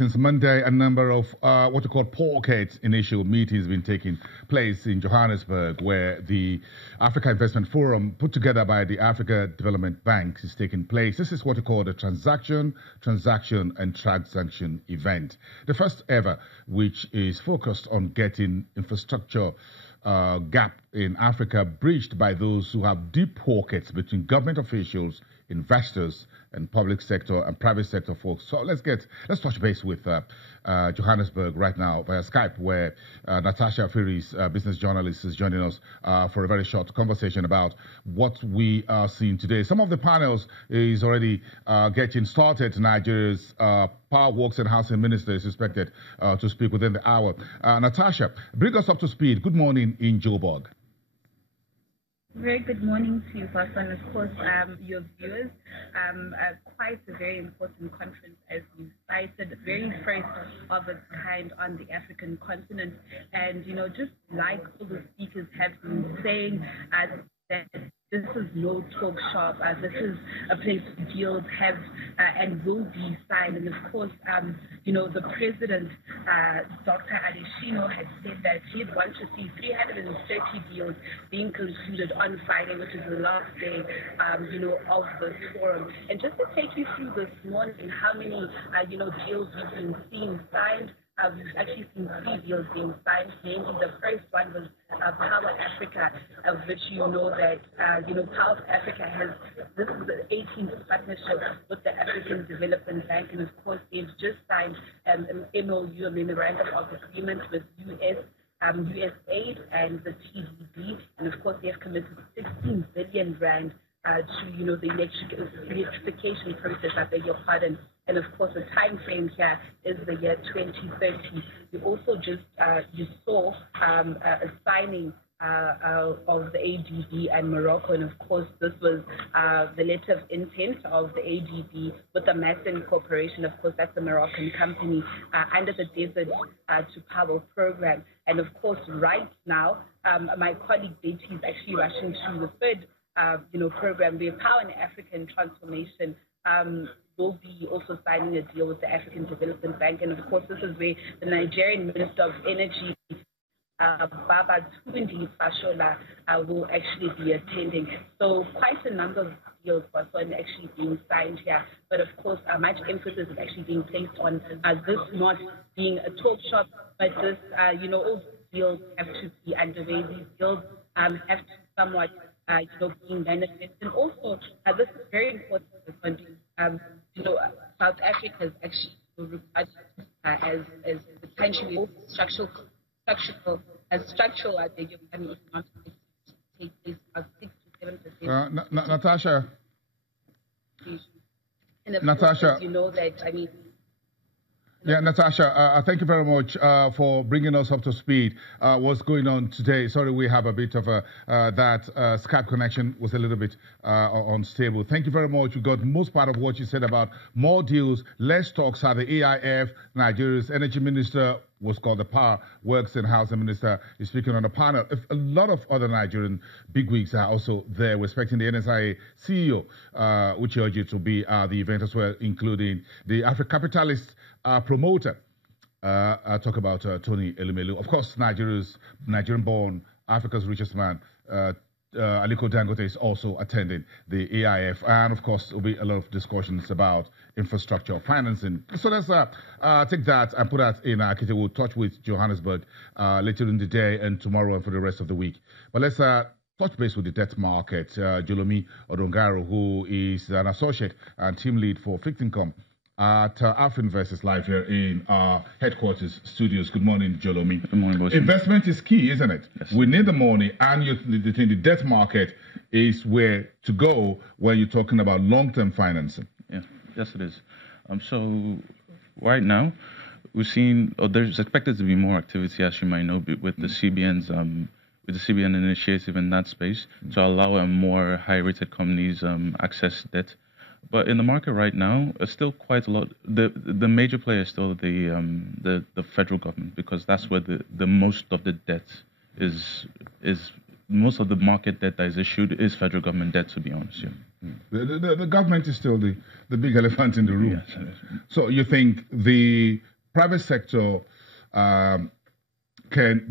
since Monday, a number of what you call pocket initial meetings have been taking place in Johannesburg, where the Africa Investment Forum, put together by the Africa Development Bank, is taking place. This is what you call the transaction event. The first ever, which is focused on getting infrastructure gap in Africa bridged by those who have deep pockets between government officials, investors, and public sector and private sector folks. So let's touch base with Johannesburg right now via Skype, where Natasha Ferris, business journalist, is joining us for a very short conversation about what we are seeing today. Some of the panels is already getting started. Nigeria's Power, Works and Housing Minister is expected to speak within the hour. Natasha, bring us up to speed. Good morning in Joburg. Very good morning to you, Pastor, and of course your viewers. Quite a very important conference, as you cited, very first of its kind on the African continent. And, you know, just like all the speakers have been saying, that this is no talk shop. This is a place where deals have and will be signed. And of course, you know, the president, Dr. Adeshino, had said that he'd want to see 330 deals being concluded on Friday, which is the last day, you know, of the forum. And just to take you through this morning, how many, you know, deals we've been seeing signed. We've actually seen 3 deals being signed. Namely, the first one was Power Africa, of which you know that you know Power Africa has, this is the 18th partnership with the African Development Bank, and of course they've just signed an MOU, a memorandum of agreement with USAID and the TDB, and of course they have committed 16 billion rand to, you know, the electrification process. I beg your pardon. And of course, the time frame here is the year 2030. We also just you saw a signing of the ADB and Morocco, and of course, this was the letter of intent of the ADB with the Massen Corporation. Of course, that's a Moroccan company under the Desert to Power program. And of course, right now, my colleague Betty is actually rushing to the third you know, program, the Power and African Transformation. Will be also signing a deal with the African Development Bank. And of course, this is where the Nigerian Minister of Energy, Baba Tundi Fashola, will actually be attending. So quite a number of deals are actually being signed here. But of course, much emphasis is actually being placed on this not being a talk shop, but this, you know, all deals have to be underway. These deals have to somewhat, you know, being manifest. And also, this is very important because, you know, South Africa is actually regarded as the country with structural, I beg your pardon, economic take place about 6 to 7%. Natasha. And of Natasha, course, you know that, I mean. Yeah, Natasha, thank you very much for bringing us up to speed. What's going on today? Sorry, we have a bit of that Skype connection was a little bit unstable. Thank you very much. We got most part of what you said about more deals, less talks at the AIF. Nigeria's energy minister was called the Power, Works and Housing Minister is speaking on the panel. A lot of other Nigerian bigwigs are also there. We're expecting the NSIA CEO, which urged you to be at the event as well, including the Afro-Capitalist promoter. Talk about Tony Elumelu. Of course, Nigerian-born, Africa's richest man, Aliko Dangote is also attending the AIF. And of course, there'll be a lot of discussions about infrastructure financing. So let's take that and put that in our kitty. We'll touch with Johannesburg later in the day and tomorrow and for the rest of the week. But let's touch base with the debt market. Jolomi Odongaro, who is an associate and team lead for fixed income at Afrinvest, is live here in our headquarters studios. Good morning, Jolomi. Good morning, boss. Investment is key, isn't it? Yes. We need the money, and the debt market is where to go when you're talking about long-term financing. Yeah, yes, it is. So right now, we've seen there's expected to be more activity, as you might know, with the CBN's with the CBN initiative in that space to allow more high-rated companies access debt. But in the market right now, it's still quite a lot. The major player is still the federal government, because that's where the most of the debt is most of the market debt that is issued is federal government debt, to be honest. Yeah. The government is still the big elephant in the room. Yes, it is. So you think the private sector can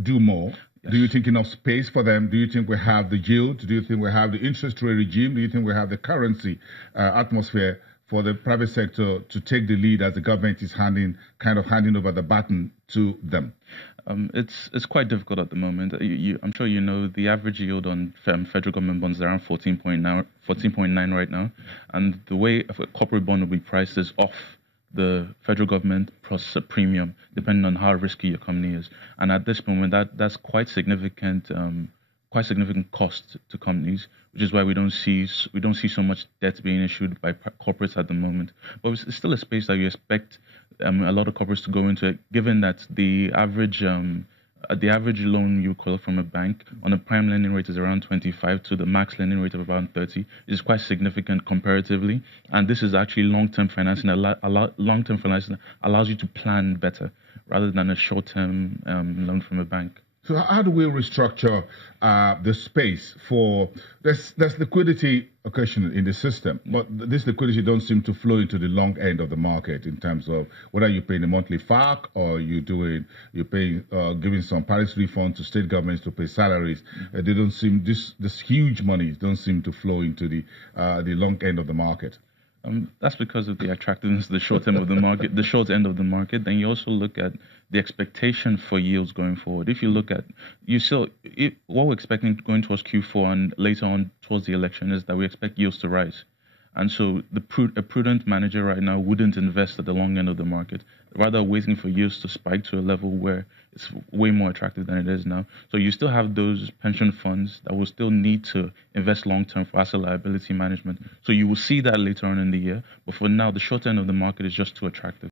do more? Yes. Do you think enough space for them? Do you think we have the yield? Do you think we have the interest rate regime? Do you think we have the currency atmosphere for the private sector to take the lead as the government is handing over the baton to them? It's quite difficult at the moment. I'm sure you know the average yield on federal government bonds is around 14.9 right now, and the way a corporate bond will be priced is off the federal government plus a premium, depending on how risky your company is. And at this moment, that's quite significant cost to companies, which is why we don't see so much debt being issued by corporates at the moment. But it's still a space that you expect a lot of corporates to go into, given that the average loan you call from a bank on a prime lending rate is around 25 to the max lending rate of around 30, is quite significant comparatively. And this is actually long-term financing. Long-term financing allows you to plan better rather than a short-term loan from a bank. So how do we restructure the space for there's liquidity occasionally in the system, but this liquidity don't seem to flow into the long end of the market in terms of whether you're paying a monthly FARC or you're paying giving some Paris refund to state governments to pay salaries. They don't seem this huge money don't seem to flow into the long end of the market. That's because of the attractiveness of the short end of the market. The short end of the market. Then you also look at the expectation for yields going forward. If you look at what we're expecting going towards Q4 and later on towards the election is that we expect yields to rise. And so a prudent manager right now wouldn't invest at the long end of the market, rather waiting for yields to spike to a level where it's way more attractive than it is now. So you still have those pension funds that will still need to invest long-term for asset liability management. So you will see that later on in the year. But for now, the short end of the market is just too attractive.